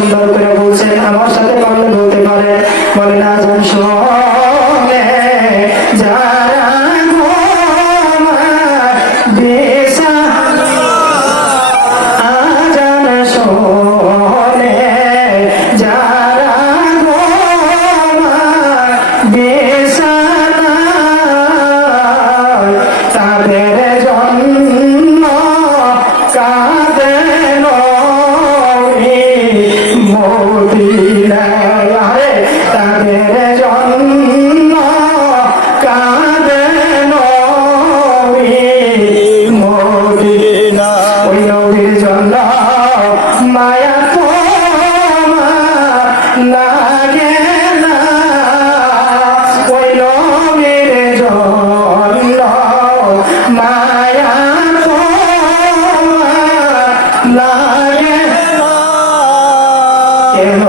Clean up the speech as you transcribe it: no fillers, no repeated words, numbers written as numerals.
সুন্দর করে বলছেন, আমার সাথে পারলে বলতে পারে, বলেন আজান শোনে যারা ঘুমায় বিছানায়, আজান শোনে যারা ঘুমায় বিছানায়, তাদের জন্য কাঁদে নবী মদিনায়, তাদের জন্য কাঁদে নবী মদিনায়। ওই নবীর জন্য মায়া তোমার লাগে না, ওই নবীর জন্য মায়া তোমার লাগে না, কেন